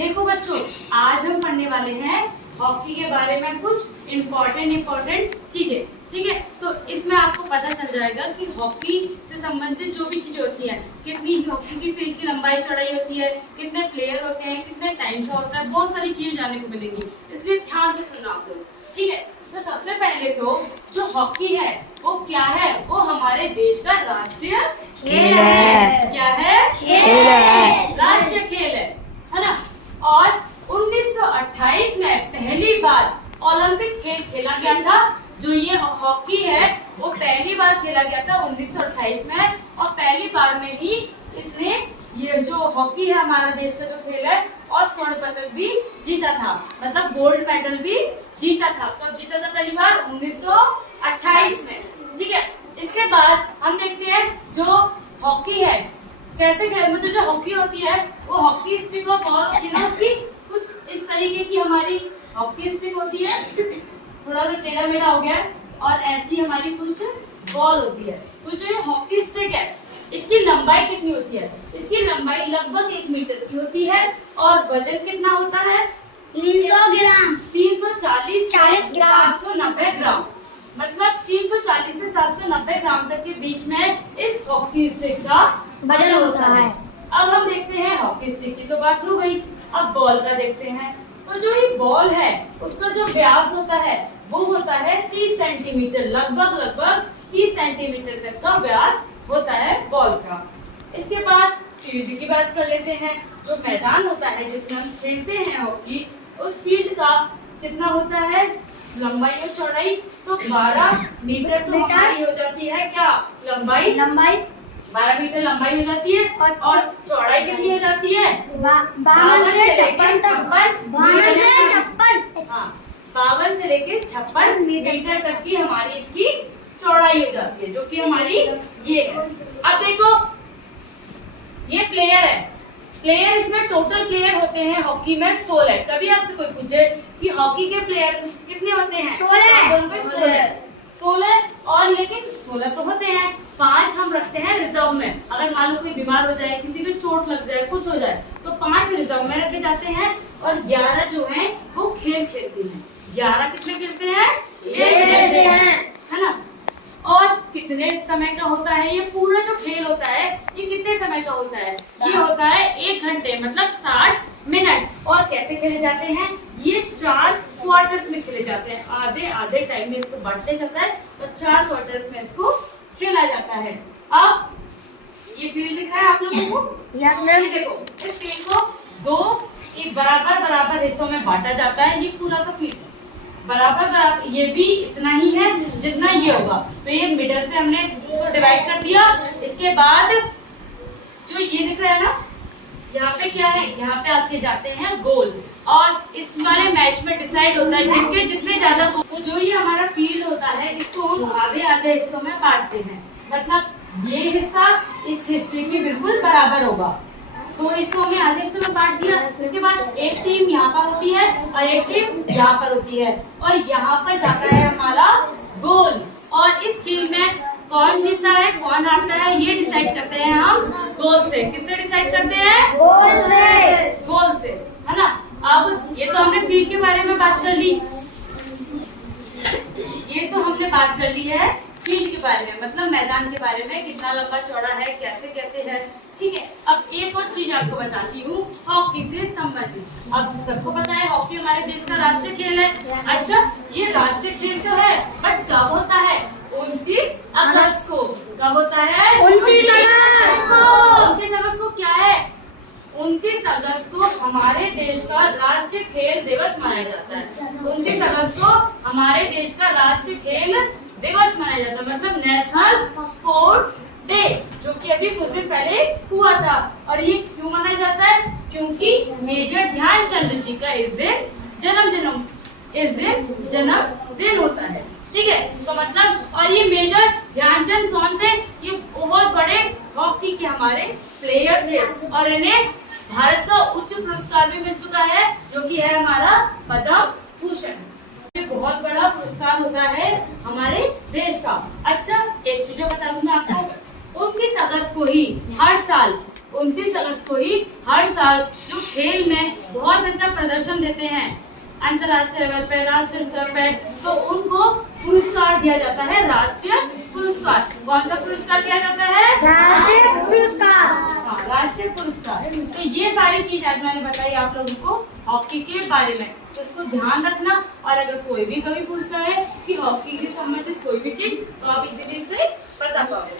देखो बच्चों, आज हम पढ़ने वाले हैं हॉकी के बारे में कुछ इम्पोर्टेंट चीजें। ठीक है, तो इसमें आपको पता चल जाएगा कि हॉकी से संबंधित जो भी चीजें होती हैं, कितनी हॉकी की फील्ड की लंबाई चौड़ाई होती है, कितने प्लेयर होते हैं, कितने टाइम का होता है, बहुत सारी चीजें जानने को मिलेंगी। इसलिए ध्यान से सुनना आप लोग। ठीक है, तो सबसे पहले तो जो हॉकी है वो क्या है? वो हमारे देश का राष्ट्रीय खेल है। क्या है? खेल है। राष्ट्रीय खेल है ना। और 1928 में पहली बार ओलंपिक खेल खेला गया था। जो ये हॉकी है वो पहली बार खेला गया था 1928 में, और पहली बार में ही इसने ये जो हॉकी है हमारा देश का जो खेल है, और स्वर्ण पदक भी जीता था, मतलब गोल्ड मेडल भी जीता था। कब जीता था पहली बार? 1928 में। ठीक है, इसके बाद हम देखते हैं जो हॉकी है कैसे खेल, मतलब जो हॉकी होती है वो हॉकी स्टिक और बॉल होती है ना, उसकी कुछ इस तरीके की हमारी हॉकी स्टिक होती है, थोड़ा सा टेढ़ा मेढ़ा हो गया है, और ऐसी हमारी कुछ बॉल होती है। तो जो ये हॉकी स्टिक है इसकी लंबाई कितनी होती है? इसकी लंबाई लगभग 1 मीटर की होती है, और वजन कितना होता है? 300 ग्राम। 340 ग्राम 790 ग्राम, मतलब 340 से 790 ग्राम तक के बीच में इस हॉकी स्टिक का वजन होता है। अब हम देखते हैं हॉकी स्टिक की तो बात हो गई, अब बॉल का देखते हैं। तो जो ये बॉल है उसका जो व्यास होता है वो होता है 30 सेंटीमीटर, लगभग 30 सेंटीमीटर तक का व्यास होता है बॉल का। इसके बाद फील्ड की बात कर लेते हैं। जो मैदान होता है जिसमें हम खेलते हैं हॉकी, उस फील्ड का कितना होता है लंबाई और चौड़ाई? तो 12 मीटर तो हमारी हो जाती है क्या लंबाई? 12 मीटर लंबाई हो जाती है, और चौड़ाई कितनी हो जाती है? 52 से 56 तक। 52 से 56। हाँ, 52 से लेके 56 मीटर तक की हमारी इसकी चौड़ाई हो जाती है, जो कि हमारी ये है। अब देखो ये प्लेयर है, प्लेयर इसमें टोटल प्लेयर होते हैं हॉकी में 16। कभी आपसे कोई पूछे कि हॉकी के प्लेयर कितने होते हैं? 16, और लेकिन 16 तो होते हैं, 5 हम रखते हैं रिजर्व में। अगर मान लो कोई बीमार हो जाए, किसी को चोट लग जाए, कुछ हो जाए, तो 5 रिजर्व में रखे जाते हैं, और 11 जो हैं वो खेल खेलते हैं। 11 कितने खेलते हैं? खेलते हैं, है ना। और कितने समय का होता है ये पूरा जो खेल होता है? ये कितने समय का होता है? ये होता है 1 घंटे, मतलब 60 मिनट। और कैसे खेले जाते हैं? ये 4 क्वार्टर्स में खेले जाते हैं, आधे टाइम में इसको बांटते जाता है, तो 4 क्वार्टर्स में इसको खेला जाता है। अब ये फील्ड दिख रहा है आप लोगों को? Yes ma'am. देखो इस फील्ड को 2 बराबर हिस्सों में बांटा जाता है। ये पूरा का फील्ड बराबर ये भी इतना ही है जितना ये होगा, तो ये मिडल से हमने इसको डिवाइड कर दिया। इसके बाद जो ये दिख रहा है ना, यहाँ पे क्या है? यहाँ पे आके जाते हैं गोल, और इस वाले मैच में डिसाइड होता है जिसके जितने ज्यादा गोल। तो जो ये हमारा फील्ड होता है इसको हम आधे हिस्सों में बांटते हैं, मतलब ये हिस्सा इस हिस्से के बिल्कुल बराबर होगा, तो इसको हमने आधे हिस्सों में बांट दिया। इसके बाद एक टीम यहाँ पर होती है और एक टीम यहाँ पर होती है, और यहाँ पर जाता है हमारा गोल। और इस खेल में कौन जीतता है कौन हारता है ये डिसाइड करते हैं हम गोल से। किससे डिसाइड करते हैं? गोल से, है ना। अब ये तो हमने फील्ड के बारे में बात कर ली, ये तो हमने बात कर ली है फील्ड के बारे में, मतलब मैदान के बारे में, कितना लंबा चौड़ा है, कैसे है। ठीक है, अब एक और चीज आपको बताती हूँ हॉकी से संबंधित। अब सबको पता है हॉकी हमारे देश का राष्ट्रीय खेल है। अच्छा, ये राष्ट्रीय खेल तो है, बट कब होता है? 29 अगस्त को। कब होता है? 29 अगस्त को। 29 अगस्त को क्या है? 29 अगस्त को हमारे देश का राष्ट्रीय खेल दिवस मनाया जाता है। 29 अगस्त को हमारे देश का राष्ट्रीय खेल दिवस मनाया जाता है, मतलब नेशनल स्पोर्ट्स डे, जो कि अभी कुछ दिन पहले हुआ था। और ये क्यों मनाया जाता है? क्योंकि मेजर ध्यानचंद जी का इस जन्मदिन होता है। ठीक है, तो मतलब, और ये मेजर ध्यानचंद कौन थे? ये बहुत बड़े हॉकी के हमारे प्लेयर थे, और इन्हें भारत का उच्च पुरस्कार भी मिल चुका है, जो कि है हमारा पद्म भूषण। ये बहुत बड़ा पुरस्कार होता है हमारे देश का। अच्छा, एक चीज बता दूं मैं आपको, 29 अगस्त को ही हर साल जो खेल में बहुत अच्छा प्रदर्शन देते हैं अंतर्राष्ट्रीय लेवल पे, राष्ट्रीय स्तर पे, तो उनको पुरस्कार दिया जाता है, राष्ट्रीय पुरस्कार। कौन सा पुरस्कार दिया जाता है? राष्ट्रीय पुरस्कार। हाँ, राष्ट्रीय पुरस्कार। तो ये सारी चीज आज मैंने बताई आप लोगों को हॉकी के बारे में, तो इसको ध्यान रखना। और अगर कोई भी कभी पूछता है कि हॉकी से संबंधित कोई भी चीज, तो आप इजीली से बता पाओगे।